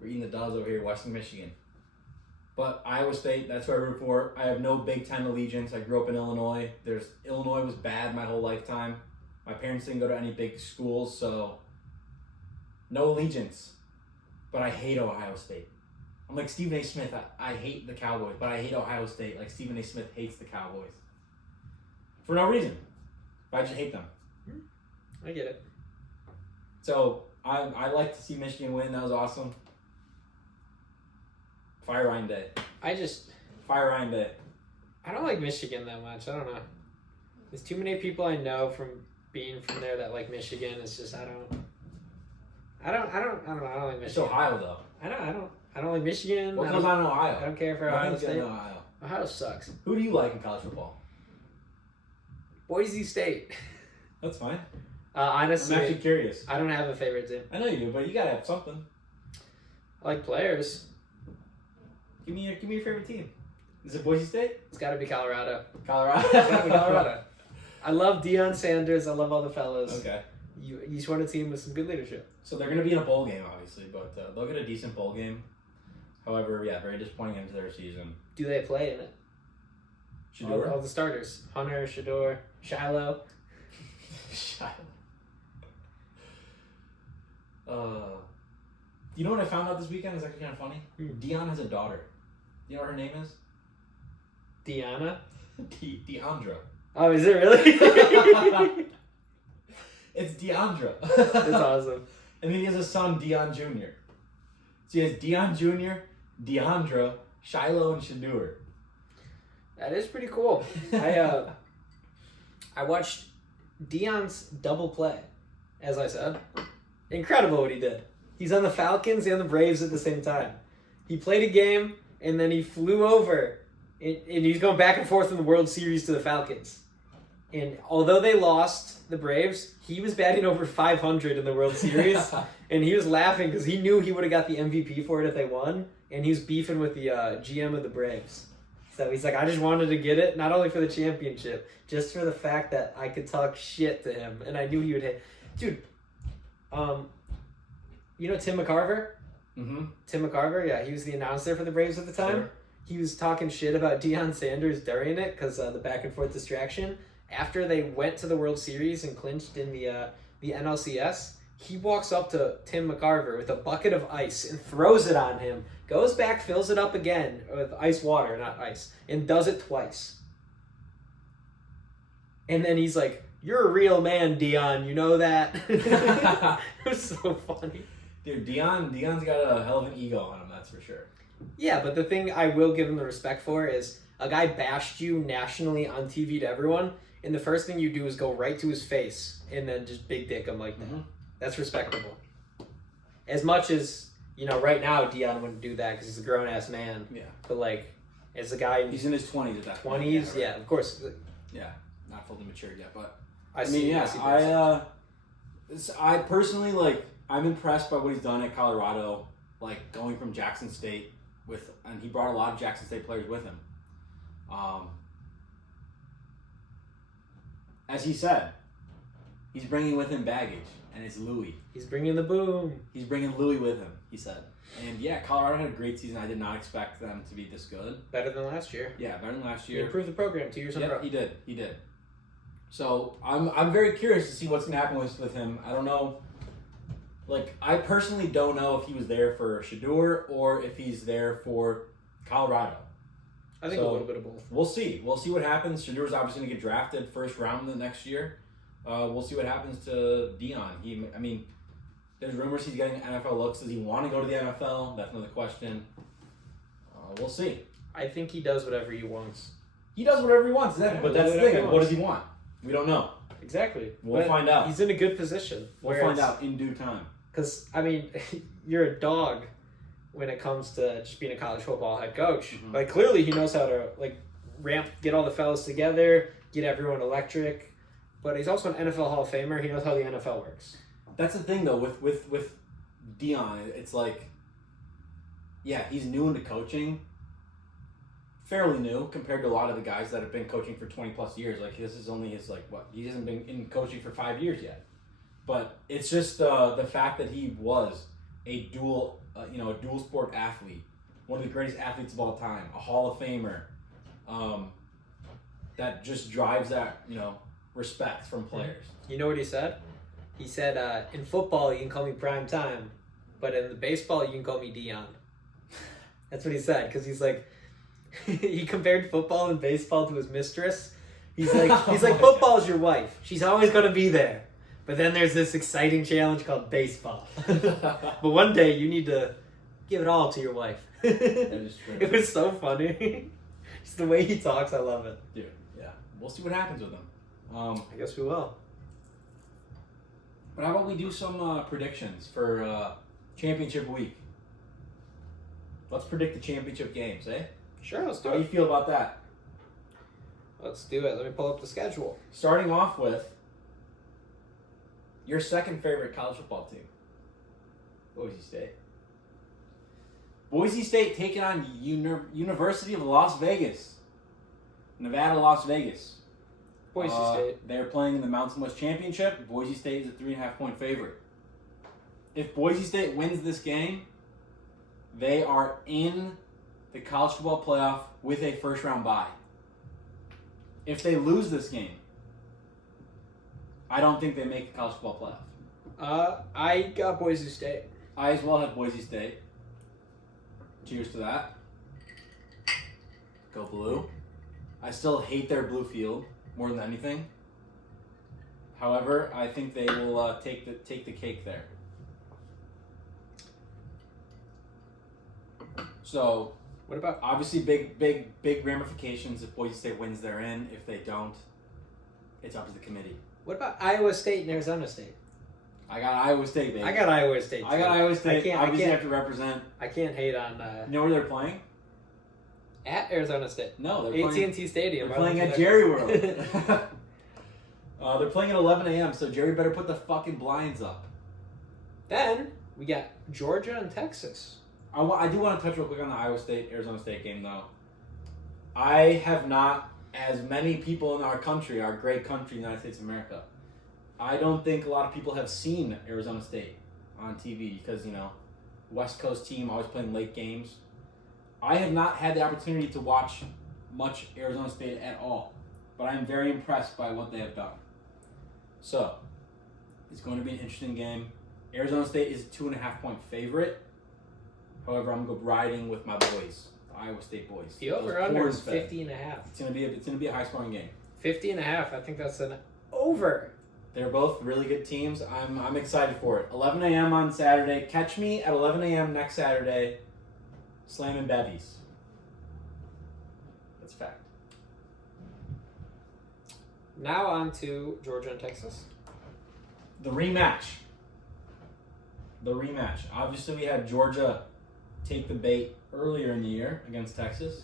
We're eating the dogs over here, Western Michigan. But Iowa State, that's who I root for. I have no Big Ten allegiance. I grew up in Illinois. Illinois was bad my whole lifetime. My parents didn't go to any big schools, so no allegiance. But I hate Ohio State. I'm like Stephen A. Smith. I hate the Cowboys, but I hate Ohio State like Stephen A. Smith hates the Cowboys. For no reason. But I just hate them. I get it. So I like to see Michigan win. That was awesome. Fire Ryan Day. Fire Ryan Day. I don't like Michigan that much. I don't know. There's too many people I know from being from there that like Michigan. It's just I don't like Michigan. It's Ohio though. I don't like Michigan. What goes on in Ohio? I don't care for Nothing's Ohio good State. in Ohio. Ohio sucks. Who do you like in college football? Boise State. That's fine. Honestly, I'm actually curious. I don't have a favorite team. I know you do, but you gotta have something. I like players. Give me your favorite team. Is it Boise State? It's got to be Colorado. Colorado. It's got to be Colorado. I love Deion Sanders. I love all the fellas. Okay. You just want a team with some good leadership. So they're gonna be in a bowl game, obviously, but they'll get a decent bowl game. However, yeah, very disappointing end to their season. Do they play in it? Shador? All the starters. Hunter, Shador, Shiloh. Shiloh. You know what I found out this weekend? It's actually kind of funny. Deion has a daughter. You know what her name is? Deanna? Deandra. Oh, is it really? It's Deandra. That's awesome. And then he has a son, Deion Jr. So he has Deion Jr., Deandra, Shiloh, and Shador. That is pretty cool. I watched Deion's double play, as I said. Incredible what he did. He's on the Falcons and the Braves at the same time. He played a game, and then he flew over, and he's going back and forth in the World Series to the Falcons. And although they lost, the Braves, he was batting over 500 in the World Series, and he was laughing because he knew he would have got the MVP for it if they won, and he was beefing with the GM of the Braves. So he's like, I just wanted to get it, not only for the championship, just for the fact that I could talk shit to him, and I knew he would hit. Dude, you know Tim McCarver? Mm-hmm. Tim McCarver, yeah, he was the announcer for the Braves at the time. Sure. He was talking shit about Deion Sanders during it because the back and forth distraction. After they went to the World Series and clinched in the NLCS, he walks up to Tim McCarver with a bucket of ice and throws it on him, goes back, fills it up again with ice water, not ice, and does it twice. And then he's like, "You're a real man, Deion, you know that?" It was so funny. Dude, Deion's got a hell of an ego on him, that's for sure. Yeah, but the thing I will give him the respect for is a guy bashed you nationally on TV to everyone, and the first thing you do is go right to his face and then just big dick him like that. Mm-hmm. That's respectable. As much as, right now Deion wouldn't do that because he's a grown-ass man. Yeah. But, as a guy... He's in his 20s at that point. 20s, yeah, of course. Yeah, not fully matured yet, but... I personally, I'm impressed by what he's done at Colorado, going from Jackson State and he brought a lot of Jackson State players with him. As he said, he's bringing with him baggage, and it's Louis. He's bringing the boom. He's bringing Louis with him, he said. And yeah, Colorado had a great season. I did not expect them to be this good. Better than last year. Yeah, better than last He year. improved the program 2 years in a row. He did. So I'm very curious to see what's gonna happen with him. I don't know. I personally don't know if he was there for Shador or if he's there for Colorado. I think a little bit of both. We'll see. We'll see what happens. Shador's obviously gonna get drafted first round the next year. We'll see what happens to Deion. There's rumors he's getting NFL looks. Does he want to go to the NFL? That's another question. We'll see. I think he does whatever he wants. He does whatever he wants, Yeah, but that's the whatever thing. he Like, what wants. does he want? We don't know. Exactly. We'll But find out. He's in a good position. We'll find out in due time. Because, I mean, you're a dog when it comes to just being a college football head coach. Mhm. Like, clearly he knows how to, like, get all the fellas together, get everyone electric. But he's also an NFL Hall of Famer. He knows how the NFL works. That's the thing, though, with Deion. It's like, yeah, he's new into coaching. Fairly new compared to a lot of the guys that have been coaching for 20+ years. Like, this is only his, like, what? He hasn't been in coaching for 5 years yet. But it's just the fact that he was a dual sport athlete, one of the greatest athletes of all time, a Hall of Famer, that just drives that, respect from players. You know what he said? He said, in football, you can call me prime time, but in the baseball, you can call me Deion. That's what he said, because he's like, he compared football and baseball to his mistress. He's like, football is your wife. She's always going to be there. But then there's this exciting challenge called baseball. But one day, you need to give it all to your wife. That is true. It was so funny. Just the way he talks, I love it. Dude, yeah. We'll see what happens with him. I guess we will. But how about we do some predictions for championship week? Let's predict the championship games, eh? Sure, let's do How do you it. feel about that? Let's do it. Let me pull up the schedule. Starting off with your second favorite college football team, Boise State. Boise State taking on University of Las Vegas, Nevada, Las Vegas. Boise State. They're playing in the Mountain West Championship. Boise State is a 3.5-point favorite. If Boise State wins this game, they are in the college football playoff with a first-round bye. If they lose this game, I don't think they make the college football playoff. I got Boise State. I as well have Boise State. Cheers to that. Go blue. I still hate their blue field more than anything. However, I think they will take the cake there. So, What about obviously big ramifications if Boise State wins, they're in. If they don't, it's up to the committee. Iowa State and Arizona State? I got Iowa State, baby. I got Iowa State. Too. I got Iowa State. I Obviously, can't- have to represent. I can't hate on You know where they're playing? at Arizona State. No, they're playing. AT&T Stadium. They're playing at Jerry World. They're playing at 11 a.m. So Jerry better put the fucking blinds up. Then we got Georgia and Texas. I do want to touch real quick on the Iowa State Arizona State game though. I have not, as many people in our country, our great country, United States of America. I don't think a lot of people have seen Arizona State on TV because West Coast team always playing late games. I have not had the opportunity to watch much Arizona State at all, but I'm very impressed by what they have done. So, it's going to be an interesting game. Arizona State is a 2.5-point favorite. However, I'm going to go riding with my boys, the Iowa State boys. The Those over-under is corn-fed. 50 and a half. It's gonna be a high-scoring game. 50 and a half. I think that's an over. They're both really good teams. I'm excited for it. 11 a.m. on Saturday. Catch me at 11 a.m. next Saturday. Slamming bevies. That's a fact. Now on to Georgia and Texas. The rematch. Obviously, we had Georgia take the bait earlier in the year against Texas.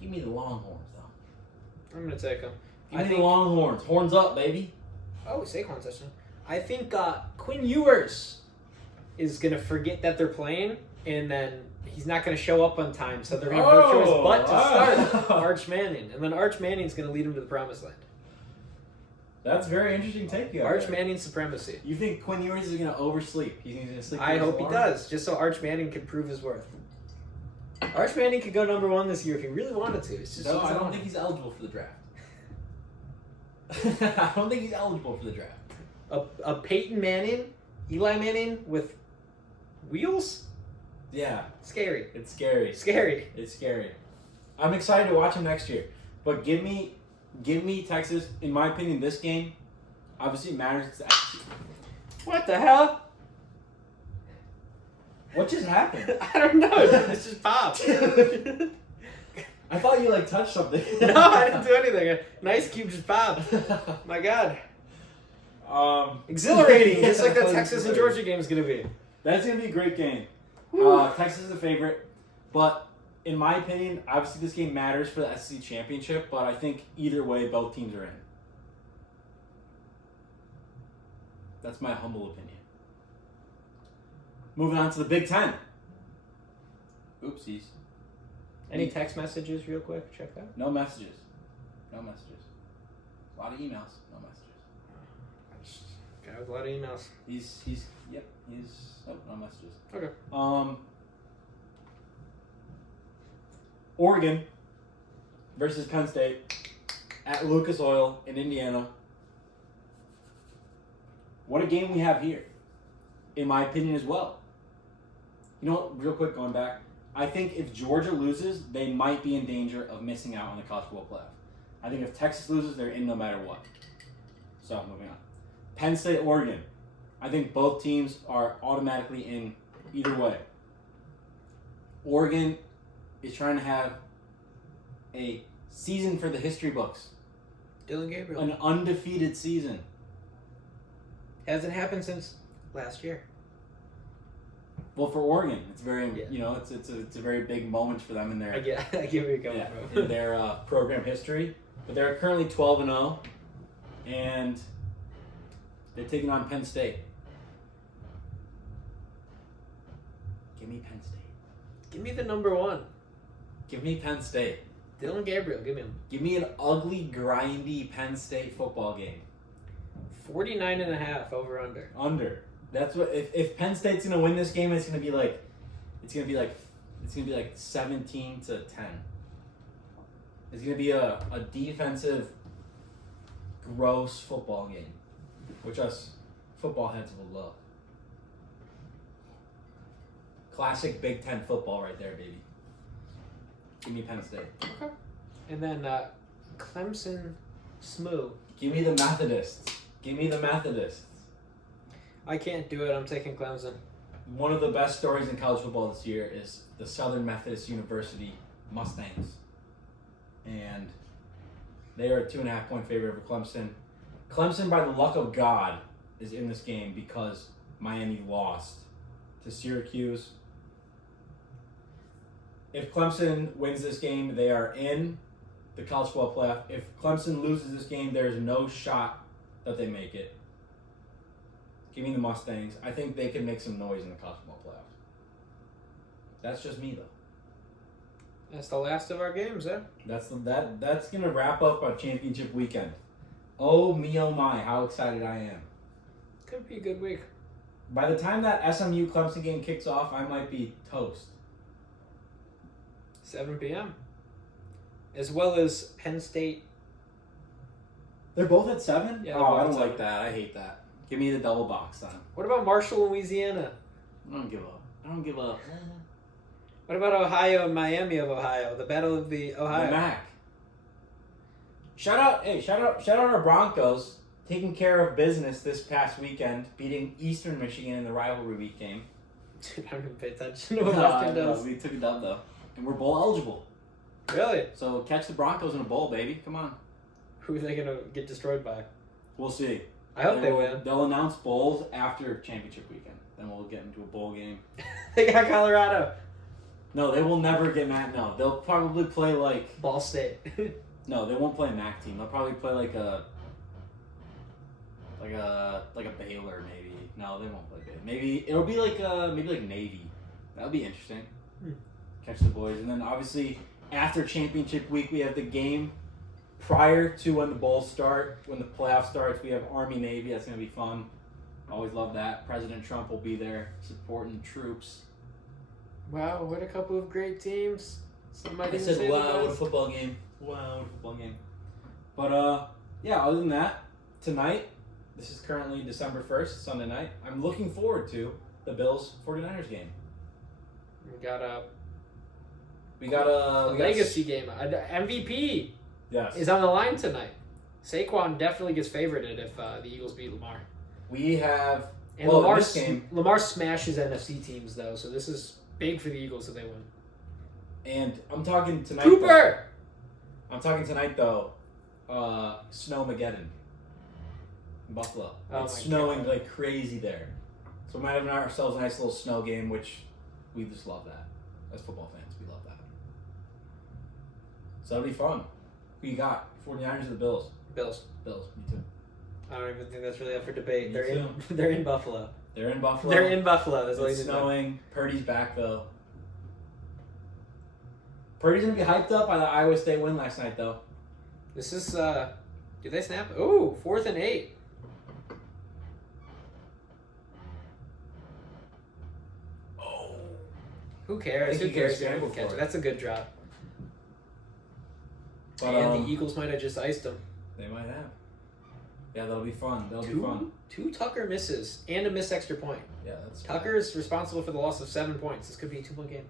Give me the Longhorns, though. I'm going to take them. Give me the Longhorns. Horns up, baby. Oh, Saquon touchdown. I think Quinn Ewers is going to forget that they're playing, and then he's not going to show up on time, so they're going to show his butt to start Arch Manning. And then Arch Manning's going to lead him to the promised land. That's a very interesting take. You Arch Manning supremacy. You think Quinn Ewers is going to oversleep? He's going to sleep? I hope he does, just so Arch Manning can prove his worth. Arch Manning could go number 1 this year if he really wanted to. It's just No, I don't think he's eligible for the draft. I don't think he's eligible for the draft. A Peyton Manning, Eli Manning with wheels? Yeah, Scary. it's scary. Scary. It's scary. I'm excited to watch him next year. But give me Texas. In my opinion, this game, obviously it matters. What the hell? What just happened? I don't know. It's just popped. I thought you like touched something. No, I didn't do anything. An ice cube just popped. My God. Exhilarating, just like the Texas and Georgia game is going to be. That's going to be a great game. Texas is the favorite, but in my opinion, obviously this game matters for the SEC championship, but I think either way, both teams are in. That's my humble opinion. Moving on to the Big Ten. Oopsies. Any text messages real quick? Check that. No messages. No messages. A lot of emails. No messages. Guy with a lot of emails. He's no messages. Okay. Oregon versus Penn State at Lucas Oil in Indiana. What a game we have here, in my opinion as well. You know what, real quick, going back, I think if Georgia loses, they might be in danger of missing out on the college football playoff. I think if Texas loses, they're in no matter what. So, moving on. Penn State, Oregon. I think both teams are automatically in either way. Oregon is trying to have a season for the history books. Dylan Gabriel. An undefeated season. Hasn't happened since last year. Well, for Oregon, it's very it's a very big moment for them in their I get where you're going from. in their program history. But they're currently 12-0, and they're taking on Penn State. Give me Penn State. Give me the number one. Give me Penn State. Dylan Gabriel, give me him. Give me an ugly, grindy Penn State football game. 49.5 over under. Under. That's what if Penn State's gonna win this game, it's gonna be like 17-10. It's gonna be a defensive, gross football game, which us football heads will love. Classic Big Ten football right there, baby. Give me Penn State. Okay. And then Clemson, SMU. Give me the Methodists. Give me the Methodists. I can't do it. I'm taking Clemson. One of the best stories in college football this year is the Southern Methodist University Mustangs. And they are a 2.5-point favorite over Clemson. Clemson, by the luck of God, is in this game because Miami lost to Syracuse. If Clemson wins this game, they are in the college football playoff. If Clemson loses this game, there's no shot that they make it. Give me the Mustangs. I think they can make some noise in the college football playoffs. That's just me, though. That's the last of our games, eh? That's gonna wrap up our championship weekend. Oh me, oh my! How excited I am! Could be a good week. By the time that SMU Clemson game kicks off, I might be toast. 7 p.m. As well as Penn State. They're both at 7? Yeah, oh, they're both I at don't 7. like that. I hate that. Give me the double box then. What about Marshall, Louisiana? I don't give up. What about Ohio and Miami of Ohio? The Battle of the Ohio. The MAC. Shout out our Broncos taking care of business this past weekend, beating Eastern Michigan in the rivalry week game. Dude, I don't even pay attention to what Western does. We took a dub though, and we're bowl eligible. Really? So catch the Broncos in a bowl, baby. Come on. Who are they gonna get destroyed by? We'll see. I hope they win. They'll announce bowls after championship weekend. Then we'll get into a bowl game. They got Colorado. No, they will never get Matt. No, they'll probably play like Ball State. No, they won't play a MAC team. They'll probably play like a Baylor maybe. No, they won't play Baylor. Maybe it'll be like Navy. That'll be interesting. Catch the boys, and then obviously after championship week we have the game prior to when the bowls start, when the playoff starts. We have Army Navy. That's gonna be fun. Always love that. President Trump will be there supporting troops. Wow, what a couple of great teams. Somebody I said, wow, what a football game. Wow, what a football game. But, yeah, other than that, tonight, this is currently December 1st, Sunday night. I'm looking forward to the Bills 49ers game. We got a We legacy game. MVP Yes. is on the line tonight. Saquon definitely gets favorited if the Eagles beat Lamar. We have And Well, in this game- Lamar smashes NFC teams though, so this is big for the Eagles if they win. And I'm talking tonight. Cooper. I'm talking tonight though. Snowmageddon. In Buffalo. Oh It's my snowing God. like crazy there. So we might have ourselves a nice little snow game, which we just love that. As football fans, we love that. So that'll be fun. Who you got? 49ers or the Bills? Bills. Bills, me too. I don't even think that's really up for debate. Me They're too. they're in Buffalo. They're in Buffalo. They're in Buffalo. That's all you It's need to know. snowing. Purdy's back though. Purdy's gonna be hyped up by the Iowa State win last night though. This is did they snap? Ooh, 4th and 8. Oh. Who cares? I think Who he cares? gets scrambled Catch for it. it. That's a good drop. But And the Eagles might have just iced them. they might have. Yeah, that'll be fun. That'll be fun. Two Tucker misses and a missed extra point. Yeah, that's Tucker is responsible for the loss of 7 points. This could be a 2-point game.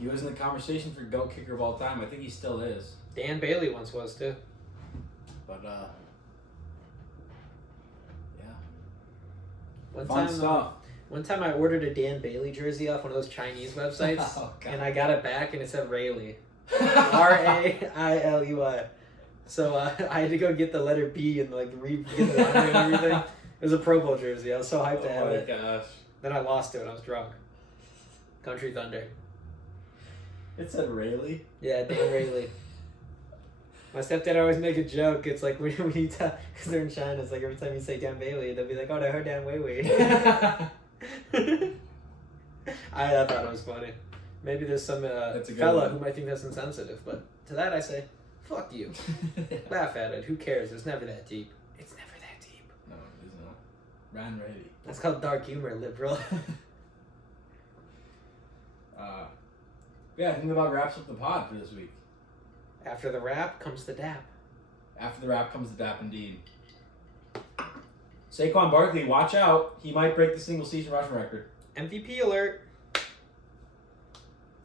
He was in the conversation for GOAT kicker of all time. I think he still is. Dan Bailey once was too. But yeah. One Fun time, stuff. One time I ordered a Dan Bailey jersey off one of those Chinese websites, Oh, God. and I got it back and it said Rayleigh. Railey. So I had to go get the letter B and like get the line and everything. It was a Pro Bowl jersey. I was so hyped to have it. Gosh. Then I lost it when I was drunk. Country Thunder. It said Rayleigh. Yeah, Dan Rayleigh. My stepdad always make a joke. It's like when you tell, because they're in China, it's like every time you say Dan Bailey, they'll be like, oh, I heard Dan Wei. I thought it was funny. Maybe there's some That's a good fella one. who might think that's insensitive, but to that I say, fuck you. Laugh at it. Who cares? It's never that deep. It's never that deep. No, it is not. Ran ready. That's called dark humor, liberal. Yeah, I think that about wraps up the pod for this week. After the rap comes the dap. After the wrap comes the dap indeed. Saquon Barkley, watch out. He might break the single season rushing record. MVP alert.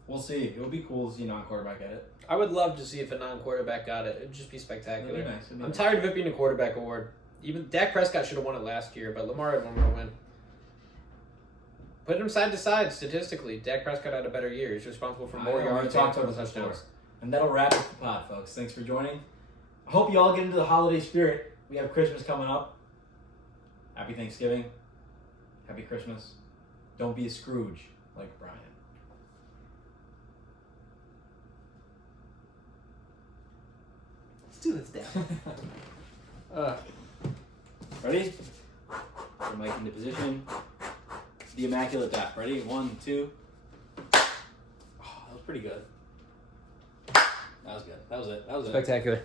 We'll see. It would be cool to see a non-quarterback at it. I would love to see if a non-quarterback got it. It'd just be spectacular. It'd be nice. It'd be I'm nice. tired of it being a quarterback award. Even Dak Prescott should have won it last year, but Lamar had one more win. Put them side to side statistically. Dak Prescott had a better year. He's responsible for more I know, yards we've talked and about this touchdowns. before. And that'll wrap up the pod, folks. Thanks for joining. I hope you all get into the holiday spirit. We have Christmas coming up. Happy Thanksgiving. Happy Christmas. Don't be a Scrooge like Brian. Let's do this, Dak. Ready? Put Mike into position. The immaculate dap. Ready? 1, 2. Oh, that was pretty good. That was good. That was it. Spectacular.